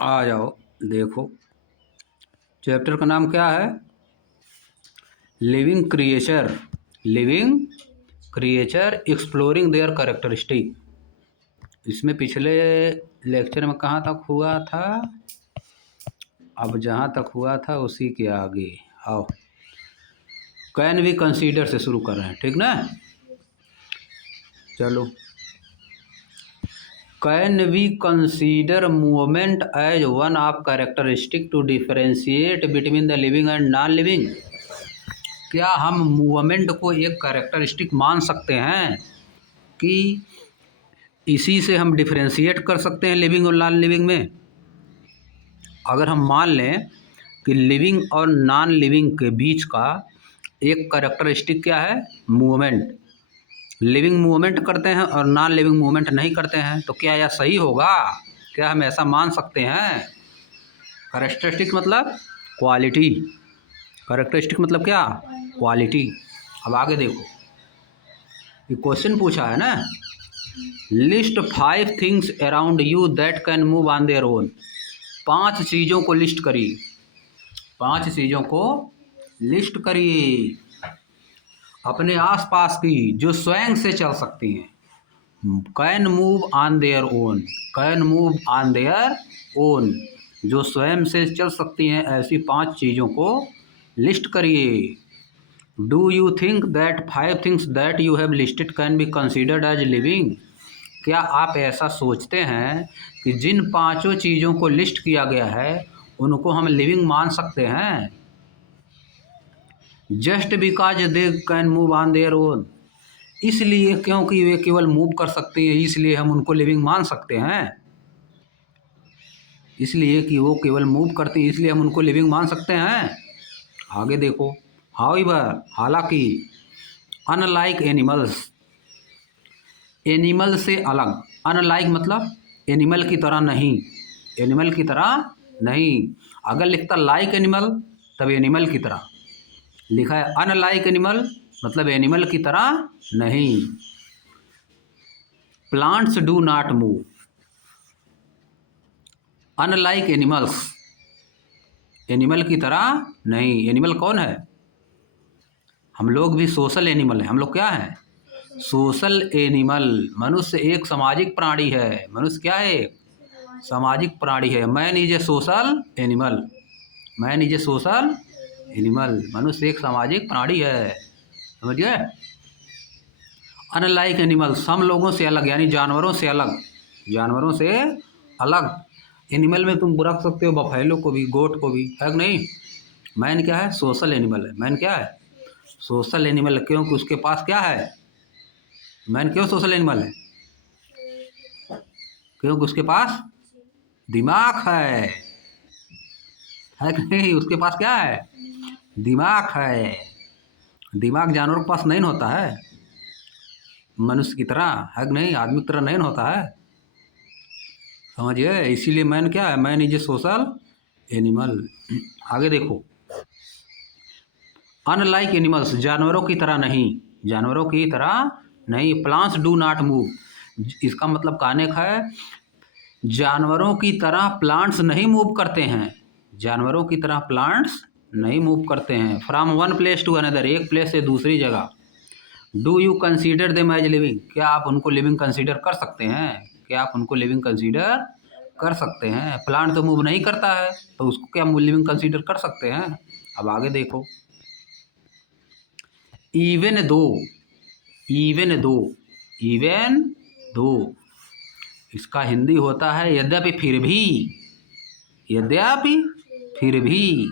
आ जाओ। देखो, चैप्टर का नाम क्या है? Living creature. Living creature exploring there characteristic. इसमें पिछले लेक्चर में कहाँ तक हुआ था? अब जहाँ तक हुआ था उसी के आगे आओ। कैन वी कंसीडर से शुरू कर रहे हैं, ठीक ना? चलो, can we consider movement as one of characteristic to differentiate between the living and non living? क्या हम मूवमेंट को एक कैरेक्टरिस्टिक मान सकते हैं कि इसी से हम डिफरेंशिएट कर सकते हैं लिविंग और नॉन लिविंग में? अगर हम मान लें कि लिविंग और नॉन लिविंग के बीच का एक कैरेक्टरिस्टिक क्या है? मूवमेंट। लिविंग मूवमेंट करते हैं और नॉन लिविंग मूवमेंट नहीं करते हैं, तो क्या यह सही होगा? क्या हम ऐसा मान सकते हैं? कैरेक्टरिस्टिक मतलब क्वालिटी। कैरेक्टरिस्टिक मतलब क्या? क्वालिटी। अब आगे देखो, ये क्वेश्चन पूछा है ना, list 5 things around you that can move on their own. 5 चीज़ों को लिस्ट करिए। 5 चीज़ों को लिस्ट करिए अपने आसपास की, जो स्वयं से चल सकती हैं। Can move on their own. Can move on their own, जो स्वयं से चल सकती हैं, ऐसी 5 चीज़ों को लिस्ट करिए। Do you think that 5 things that you have listed can be considered as living? क्या आप ऐसा सोचते हैं कि जिन 5 चीज़ों को लिस्ट किया गया है उनको हम लिविंग मान सकते हैं? Just because they can move on their own, इसलिए क्योंकि वे केवल मूव कर सकते हैं इसलिए हम उनको लिविंग मान सकते हैं? इसलिए कि वो केवल मूव करती हैं इसलिए हम उनको लिविंग मान सकते हैं? आगे देखो, हाउएवर, हालांकि, अनलाइक एनिमल्स, एनिमल से अलग। अनलाइक मतलब एनिमल की तरह नहीं, एनिमल की तरह नहीं। अगर लिखता लाइक एनिमल तब एनिमल की तरह, लिखा है अनलाइक एनिमल मतलब एनिमल की तरह नहीं। Plants do not move, unlike animals, animal की तरह नहीं। एनिमल कौन है? हम लोग भी सोशल एनिमल हैं। हम लोग क्या हैं? Social animal. मनुष्य एक सामाजिक प्राणी है। मनुष्य क्या है? सामाजिक प्राणी है। Man is a social animal. Man is a social animal. मनुष्य एक सामाजिक प्राणी है, समझिए। अनलाइक एनिमल्स, हम लोगों से अलग, यानी जानवरों से अलग। जानवरों से अलग। एनिमल में तुम रख सकते हो बफेलो को भी, गोट को भी, है कि नहीं? मैन क्या है? सोशल एनिमल है। मैन क्या है? सोशल एनिमल, क्योंकि उसके पास क्या है? मैन क्यों सोशल एनिमल है? क्योंकि उसके पास दिमाग है कि नहीं? उसके पास क्या है? दिमाग है। दिमाग जानवरों के पास नहीं होता है, मनुष्य की तरह, है कि नहीं? आदमी की तरह नहीं होता है, समझिए। इसीलिए मैन क्या है? Man is a social animal. आगे देखो, अनलाइक एनिमल्स, जानवरों की तरह नहीं, जानवरों की तरह नहीं। प्लांट्स डू नॉट मूव, इसका मतलब कहने का है जानवरों की तरह प्लांट्स नहीं मूव करते हैं। जानवरों की तरह प्लांट्स नहीं मूव करते हैं। From one place to another, एक प्लेस से दूसरी जगह। Do you consider them as living, क्या आप उनको लिविंग कंसीडर कर सकते हैं? क्या आप उनको लिविंग कंसीडर कर सकते हैं? प्लांट तो मूव नहीं करता है, तो उसको क्या लिविंग कंसीडर कर सकते हैं? अब आगे देखो, even though, even though, even दो, इसका हिंदी होता है यद्यपि फिर भी। यद्यपि फिर भी,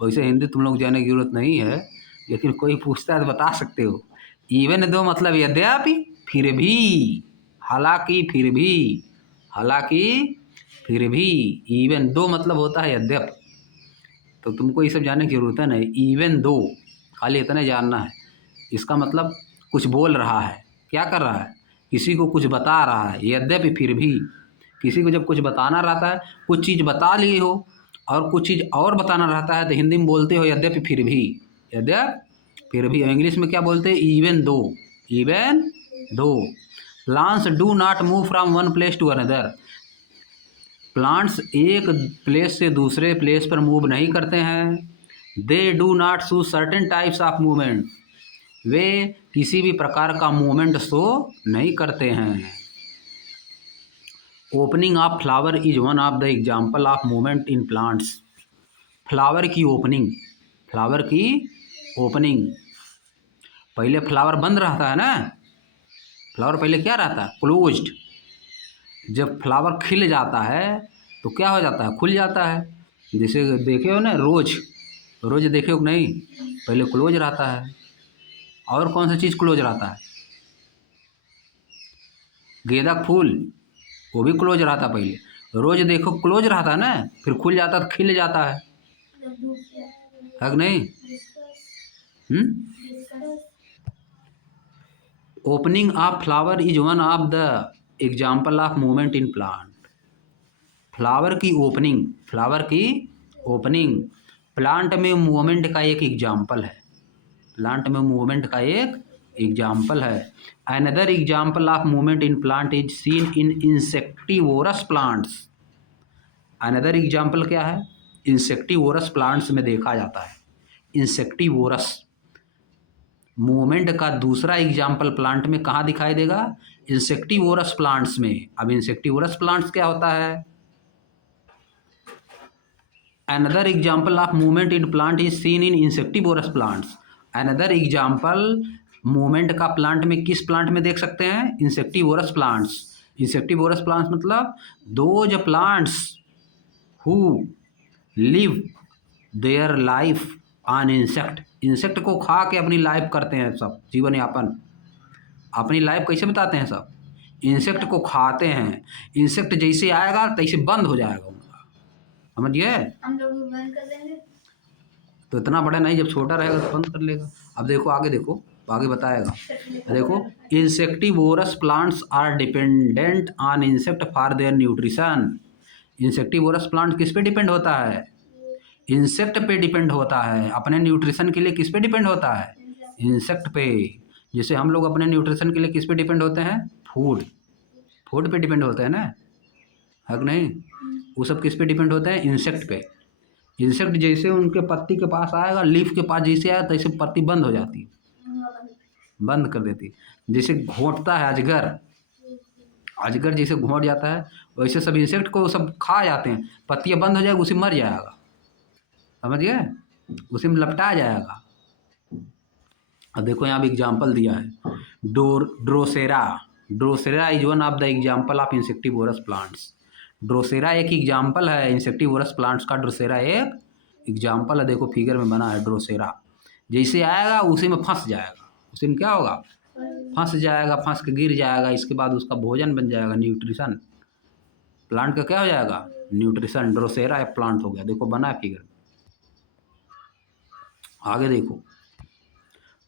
वैसे हिंदी तुम लोग जाने की जरूरत नहीं है, लेकिन कोई पूछता है तो बता सकते हो। इवन दो मतलब यद्यपि फिर भी, हालांकि, फिर भी, हालांकि, फिर भी। इवन दो मतलब होता है यद्यपि, तो तुमको ये सब जानने की जरूरत है नहीं। इवन दो, खाली इतना जानना है। इसका मतलब कुछ बोल रहा है, क्या कर रहा है? किसी को कुछ बता रहा है। यद्यपि फिर भी, किसी को जब कुछ बताना रहता है, कुछ चीज़ बता लिए हो और कुछ चीज़ और बताना रहता है, तो हिंदी में बोलते हो यद्यपि फिर भी। यद्यपि फिर भी। इंग्लिश में क्या बोलते हैं? Even though, even though. Plants do not move from one place to another, plants एक प्लेस से दूसरे प्लेस पर मूव नहीं करते हैं। दे do not show certain types of movement, वे किसी भी प्रकार का मूवमेंट शो नहीं करते हैं। Opening of flower is one of the example of movement in plants. Flower की ओपनिंग, फ्लावर की ओपनिंग, पहले फ्लावर बंद रहता है ना, फ्लावर पहले क्या रहता है, क्लोज्ड। जब फ्लावर खिल जाता है तो क्या हो जाता है, खुल जाता है। जैसे देखे हो ना रोज, रोज देखे हो नहीं, पहले क्लोज रहता है। और कौन सा चीज़ क्लोज रहता है, गेंदा फूल, वो भी क्लोज रहता है पहले। रोज देखो क्लोज रहता है ना, फिर खुल जाता है, खिल जाता है कि नहीं। Opening of flower is one of the example of movement in plant. Flower की ओपनिंग, फ्लावर की ओपनिंग प्लांट में मूवमेंट का एक एग्जाम्पल है, प्लांट में मूवमेंट का एक एग्जाम्पल है। Another example of movement in plant is seen in insectivorous plants. Another example क्या है, इंसेक्टिवोरस प्लांट्स में देखा जाता है। इंसेक्टिवोरस मूवमेंट का दूसरा एग्जाम्पल प्लांट में कहाँ दिखाई देगा, इंसेक्टिवोरस प्लांट्स में। अब इंसेक्टिवोरस प्लांट्स क्या होता है, another example of movement in plant is seen in insectivorous plants. Another example movement का प्लांट में किस प्लांट में देख सकते हैं, इंसेक्टिवोरस प्लांट्स। इंसेक्टिवोरस प्लांट्स मतलब those plants who live their life on insect. Insect को खा के अपनी लाइफ करते हैं सब, जीवन यापन, अपनी लाइफ कैसे बताते हैं सब, इंसेक्ट को खाते हैं। इंसेक्ट जैसे आएगा तैसे बंद हो जाएगा उनका, समझिए। हम लोग बंद कर देंगे तो इतना बड़ा नहीं, जब छोटा रहेगा तो बंद कर लेगा। अब देखो आगे, देखो आगे बताएगा। देखो insectivorous plants are dependent on insect for their nutrition. Insectivorous plant किस पे डिपेंड होता है, इंसेक्ट पे डिपेंड होता है। अपने न्यूट्रिशन के लिए किस पे डिपेंड होता है, इंसेक्ट पे। जैसे हम लोग अपने न्यूट्रिशन के लिए किस पे डिपेंड होते हैं, फूड, फूड पे डिपेंड होते हैं ना, है कि नहीं। वो सब किस पे डिपेंड होते हैं, इंसेक्ट पे। इंसेक्ट जैसे उनके पत्ती के पास आएगा, लीफ के पास जैसे आया तैसे पत्ती बंद हो जाती है, बंद कर देती। जैसे घोंटता है अजगर, अजगर जैसे घोंट जाता है वैसे सब इंसेक्ट को सब खा जाते हैं, पत्तियाँ बंद हो जाएगी, उसी मर जाएगा, समझिए, उसी में लपटा जाएगा। अब देखो यहाँ भी एग्जाम्पल दिया है, Drosera. Drosera is one of the example of insectivorous plants. Drosera एक एग्जाम्पल है इंसेक्टिवोरस प्लांट्स का, ड्रोसेरा एक एग्जाम्पल है। देखो फिगर में बना है ड्रोसेरा, जैसे आएगा उसी में फंस जाएगा, उसी में क्या होगा, फंस जाएगा, फंस के गिर जाएगा, इसके बाद उसका भोजन बन जाएगा, न्यूट्रिशन। प्लांट का क्या हो जाएगा, न्यूट्रिशन। ड्रोसेरा एक प्लांट हो गया, देखो बना है फिगर। आगे देखो,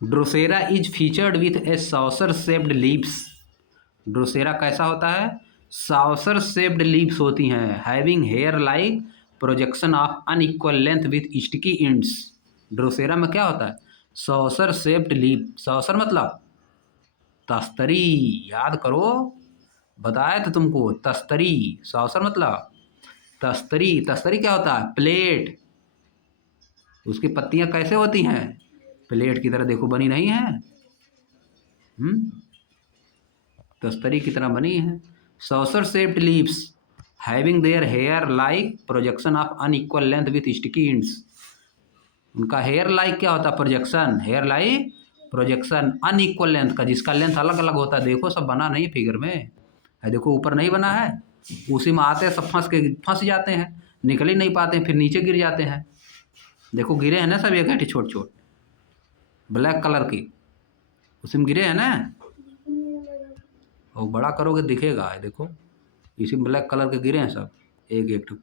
Drosera is featured with a saucer shaped leaves. Drosera कैसा होता है, सॉसर शेप्ड लीव्स होती हैं, having hair like projection of unequal length with sticky ends. Drosera में क्या होता है, सॉसर शेप्ड लीव। सॉसर मतलब तस्तरी, याद करो, बताया तो तुमको, तस्तरी। सॉसर मतलब तस्तरी। तस्तरी क्या होता है, प्लेट। उसकी पत्तियां कैसे होती हैं, प्लेट की तरह, देखो बनी नहीं है, तस्तरी की तरह बनी है। Saucer shaped leaves having their hair like projection of unequal length with sticky ends. उनका हेयर लाइक क्या होता है, projection, hair like projection unequal length का, जिसका लेंथ अलग अलग होता है। देखो सब बना नहीं फिगर में है, देखो ऊपर नहीं बना है, उसी में आते हैं सब फंस जाते हैं, निकल ही नहीं पाते हैं, फिर नीचे गिर जाते हैं। देखो गिरे हैं ना सब, एक घंटे छोट छोट ब्लैक कलर की, उसी में गिरे हैं ना, और बड़ा करोगे दिखेगा, देखो इसी में ब्लैक कलर के गिरे हैं सब, एक एक ठो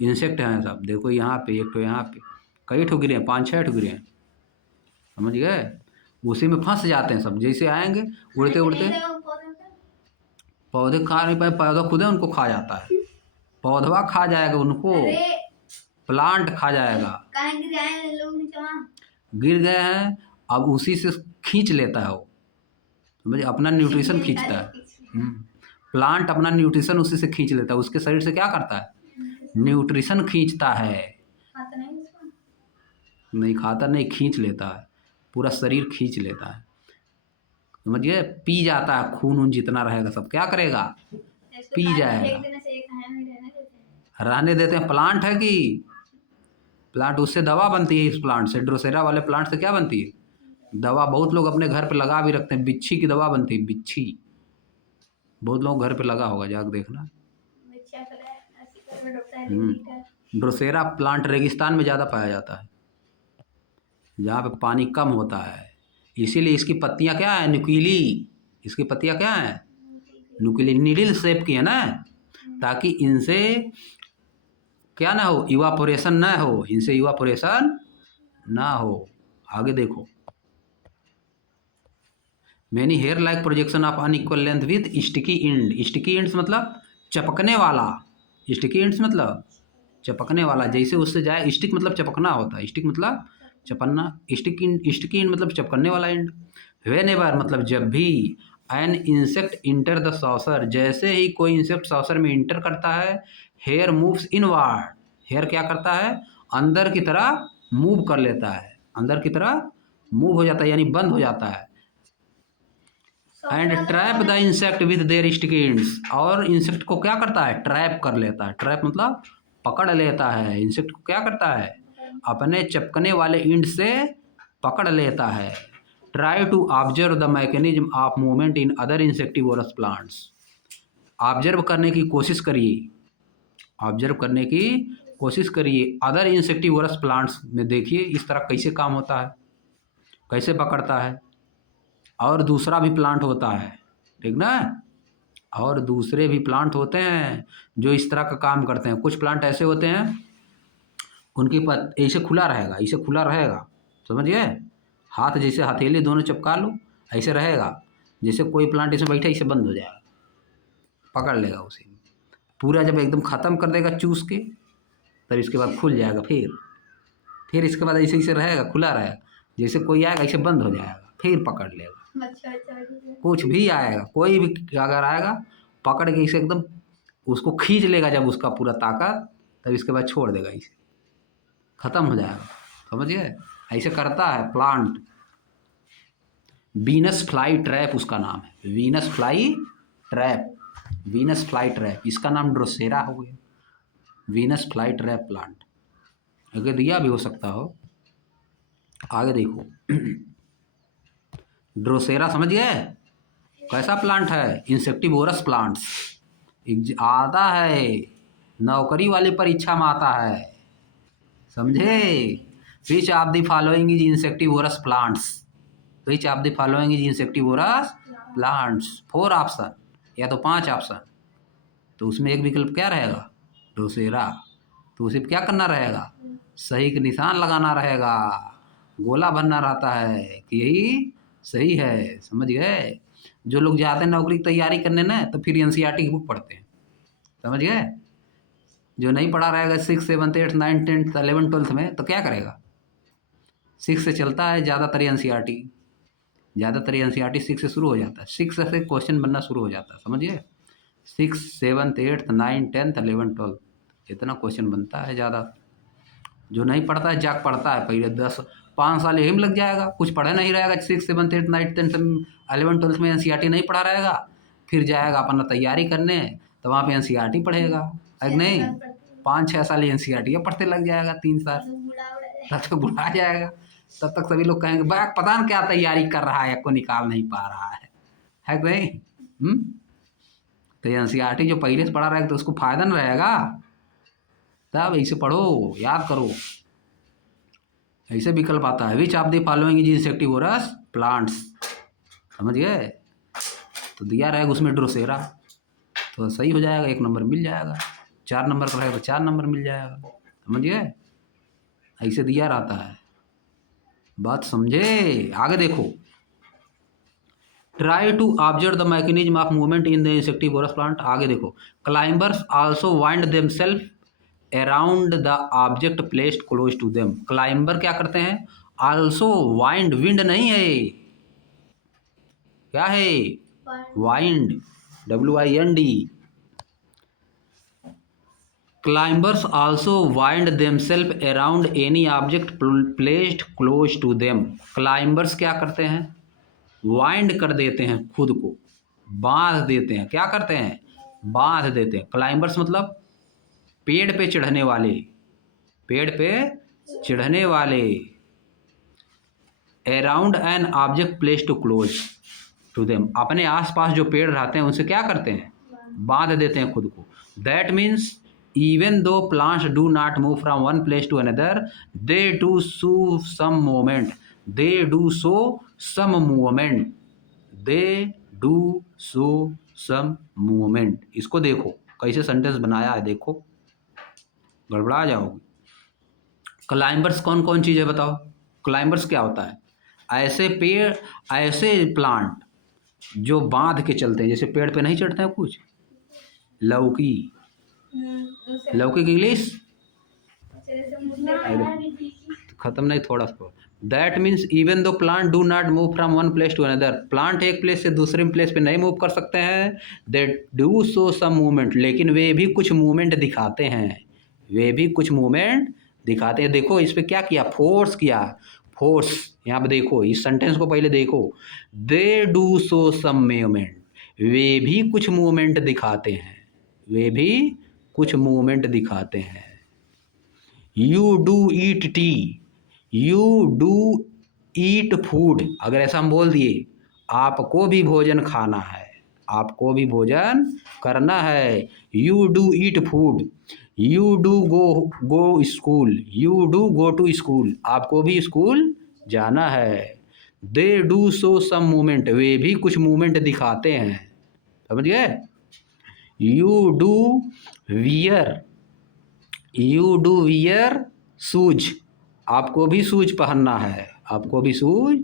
इंसेक्ट हैं सब। देखो यहाँ पे एक ठो, यहाँ पे कई ठो गिरे हैं, 5-6 ठो गिरे हैं, समझ गए। उसी में फंस जाते हैं सब, जैसे आएंगे उड़ते उड़ते, पौधे खा नहीं पाए, पौधा खुद है उनको खा जाता है, पौधवा खा जाएगा उनको, प्लांट खा जाएगा। गिर गए हैं, अब उसी से खींच लेता है वो, समझे, अपना न्यूट्रिशन खींचता है। प्लांट अपना न्यूट्रिशन उसी से खींच लेता है, उसके शरीर से क्या करता है, न्यूट्रिशन खींचता है। खाता नहीं इसको? नहीं खाता नहीं, खींच लेता है, पूरा शरीर खींच लेता है, समझिए। पी जाता है, खून उन जितना रहेगा सब क्या करेगा, इसको पी खा के जाएगा। फेंक देने से एक खाया नहीं रहने देते हैं। रहने देते हैं, प्लांट है कि प्लांट, उससे दवा बनती है। इस प्लांट से, ड्रोसेरा वाले प्लांट से क्या बनती है, दवा। बहुत लोग अपने घर पे लगा भी रखते हैं, बिच्छी की दवा बनती है, बिच्छी। बहुत लोग घर पे लगा होगा, जाकर देखना। अच्छा कर है, ऐसी कर में डॉक्टर है लीटर। ड्रोसेरा प्लांट रेगिस्तान में ज़्यादा पाया जाता है, जहाँ पे पानी कम होता है। इसीलिए इसकी पत्तियाँ क्या है, नुकीली। इसकी पत्तियाँ क्या हैं, नुकीली, नीडल शेप की है ना, ताकि इनसे क्या ना हो, इवापोरेशन ना हो, इनसे इवापोरेशन ना हो। आगे देखो, many hair like projection of unequal length with sticky end. Sticky ends मतलब चपकने वाला, स्टिकी इंड्स मतलब चपकने वाला। जैसे उससे जाए, स्टिक मतलब चपकना होता है, स्टिक मतलब चपकना, स्टिकी इंड मतलब चपकने वाला इंड। वेन एवर मतलब जब भी, an insect enter the saucer, जैसे ही कोई इंसेक्ट सॉसर में इंटर करता है, हेयर मूव्स इनवार्ड, हेयर क्या करता है, अंदर की तरह मूव कर लेता है, अंदर की तरह मूव हो जाता है, यानी बंद हो जाता है। And trap the insect with their sticky ends, और इंसेक्ट को क्या करता है, ट्रैप कर लेता है। ट्रैप मतलब पकड़ लेता है, इंसेक्ट को क्या करता है, अपने चपकने वाले इंड से पकड़ लेता है। Try to observe the mechanism of movement in other insectivorous plants. Observe करने की कोशिश करिए, ऑब्जर्व करने की कोशिश करिए अदर इंसेक्टिवोरस प्लांट्स में। देखिए इस तरह कैसे काम होता है, कैसे पकड़ता है। और दूसरा भी प्लांट होता है, ठीक ना, और दूसरे भी प्लांट होते हैं जो इस तरह का काम करते हैं। कुछ प्लांट ऐसे होते हैं, उनकी पत ऐसे खुला रहेगा, ऐसे खुला रहेगा, समझ गए। हाथ जैसे हथेली दोनों चिपका लो, ऐसे रहेगा। जैसे कोई प्लांट इसमें बैठा, इसे बंद हो जाएगा, पकड़ लेगा उसे पूरा। जब एकदम ख़त्म कर देगा चूस के, तब इसके बाद खुल जाएगा। फिर इसके बाद ऐसे ऐसे रहेगा, खुला रहेगा। जैसे कोई आएगा ऐसे बंद हो जाएगा, फिर पकड़ लेगा। अच्छा अच्छा कुछ भी आएगा, कोई भी अगर आएगा, पकड़ के इसे एकदम उसको खींच लेगा, जब उसका पूरा ताकत, तब इसके बाद छोड़ देगा, इसे ख़त्म हो जाएगा, समझिए। ऐसे करता है प्लांट। वीनस फ्लाई ट्रैप उसका नाम है, Venus fly trap, Venus fly trap. इसका नाम ड्रोसेरा हो गया, वीनस फ्लाई ट्रैप प्लांट। अगर दिया भी हो सकता हो। आगे देखो, ड्रोसेरा समझ गए, कैसा प्लांट है, इंसेक्टिवोरस प्लांट्स। आता है, नौकरी वाली परीक्षा में आता है, समझे। Which of the following is insectivorous plants, which of the following is insectivorous plants. 4 option या तो 5 ऑप्शन, तो उसमें एक विकल्प क्या रहेगा, ड्रोसेरा। तो उसे क्या करना रहेगा, सही के निशान लगाना रहेगा, गोला भरना रहता है कि यही सही है, समझ गए। जो लोग जाते हैं नौकरी की तैयारी करने ना, तो फिर एनसीईआरटी की बुक पढ़ते हैं, समझ गए। जो नहीं पढ़ा रहेगा 6, 7, 8, 9, 10, 11, 12 में, तो क्या करेगा। 6 से चलता है ज़्यादातर एनसीईआरटी, ज़्यादातर एनसीईआरटी 6 से शुरू हो जाता है, 6 से क्वेश्चन बनना शुरू हो जाता है, समझिए। 6, 7, 8, 9, 10, 11, 12, इतना क्वेश्चन बनता है ज़्यादा। जो नहीं पढ़ता है जाग पढ़ता है, पहले 5 साल यही में लग जाएगा, कुछ पढ़े नहीं रहेगा। 6, 7, 8, 9, 10, 11, 12 में एनसीईआरटी नहीं पढ़ा रहेगा, फिर जाएगा अपना तैयारी करने, तो वहाँ पे एनसीईआरटी पढ़ेगा, है कि नहीं। 5-6 साल एनसीईआरटी पढ़ते लग जाएगा, 3 साल, तब तक बुढ़ा जाएगा। तब तक सभी लोग कहेंगे बैग पता नहीं क्या तैयारी कर रहा है, को निकाल नहीं पा रहा है कि नहीं। तो एनसीईआरटी जो पहले से पढ़ा रहेगा तो उसको फायदा नहीं रहेगा। तब ऐसे पढ़ो, याद करो। ऐसे विकल्प आता है, which of the following is insectivorous plants, समझ गए। तो दिया रहेगा उसमें ड्रोसेरा, तो सही हो जाएगा, 1 नंबर मिल जाएगा। 4 नंबर का रहेगा तो 4 नंबर मिल जाएगा, समझ गए। ऐसे दिया रहता है, बात समझे। आगे देखो, try to observe the mechanism of movement in the insectivorous plant. आगे देखो, climbers also wind themselves around the object placed close to them. Climber क्या करते हैं, आल्सो वाइंड, विंड नहीं है, क्या है, wind, WIND। Climbers also wind themselves around any object placed close to them. Climbers क्या करते हैं? वाइंड कर देते हैं खुद को, बांध देते हैं। क्या करते हैं? बांध देते हैं। क्लाइंबर्स मतलब पेड़ पे चढ़ने वाले, पेड़ पे चढ़ने वाले। Around an object place to close to them, अपने आसपास जो पेड़ रहते हैं उनसे क्या करते हैं? बांध देते हैं खुद को। That means even though plants do not move from one place to another, they do show some movement, they do show some movement, they do show some movement. इसको देखो कैसे सेंटेंस बनाया है, देखो गड़बड़ा जाओगे। क्लाइंबर्स कौन कौन चीज़ है बताओ? क्लाइंबर्स क्या होता है? ऐसे पेड़, ऐसे प्लांट जो बांध के चलते हैं। जैसे पेड़ पे नहीं चढ़ते हैं कुछ, लौकी, लौकी की इंग्लिश खत्म नहीं, थोड़ा सा। That means even though plant do not move from one place to another, plant एक प्लेस से दूसरे प्लेस पे नहीं मूव कर सकते हैं। दे डू शो सम मूवमेंट, लेकिन वे भी कुछ मूवमेंट दिखाते हैं, वे भी कुछ मूवमेंट दिखाते हैं। देखो इस पे क्या किया? फोर्स किया, फोर्स। यहाँ पे देखो इस सेंटेंस को पहले देखो। They do show some movement, वे भी कुछ मूवमेंट दिखाते हैं, वे भी कुछ मूवमेंट दिखाते हैं। You do eat T, you do eat food. अगर ऐसा हम बोल दिए, आपको भी भोजन खाना है, आपको भी भोजन करना है। You do eat food, you do go school, you do go to school, आपको भी स्कूल जाना है। They do show some movement, वे भी कुछ मूवमेंट दिखाते हैं। समझ गए? You do wear, you do wear shoes, आपको भी शूज पहनना है, आपको भी शूज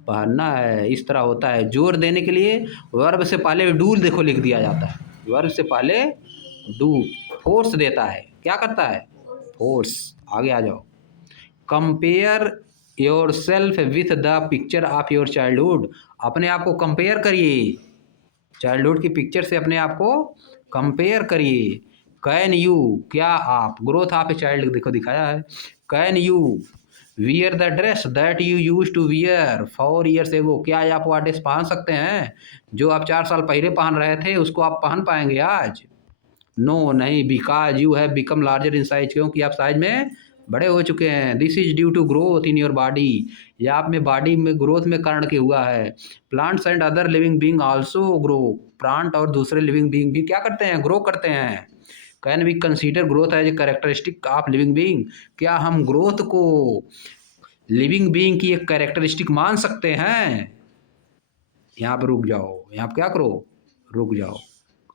पहनना है। इस तरह होता है। जोर देने के लिए वर्ब से पहले डू देखो लिख दिया जाता है, वर्ब से पहले डू। फोर्स देता है, क्या करता है? फोर्स। आगे आ जाओ। Compare your self with the picture of your childhood, अपने आप को कंपेयर करिए, चाइल्डहुड की पिक्चर से अपने आप को कंपेयर करिए। कैन यू, क्या आप, ग्रोथ ऑफ ए चाइल्ड देखो दिखाया है। Can you wear the dress that you use to wear 4 years एगो, क्या आप वो ड्रेस पहन सकते हैं जो आप 4 साल पहले पहन रहे थे, उसको आप पहन पाएंगे आज? नो नहीं। Because you have become larger in size, क्योंकि आप साइज में बड़े हो चुके हैं। This is due to growth in your body, यह आप में बॉडी में ग्रोथ में कारण के हुआ है। Plants and other living being also grow, plant और दूसरे लिविंग बींग भी क्या करते हैं? ग्रो करते हैं। Can we consider growth as a characteristic of living being, क्या हम ग्रोथ को लिविंग बींग की एक कैरेक्टरिस्टिक मान सकते हैं? यहाँ पर रुक जाओ, यहाँ पर क्या करो? रुक जाओ,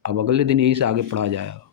अब अगले दिन यही से आगे पढ़ा जाएगा।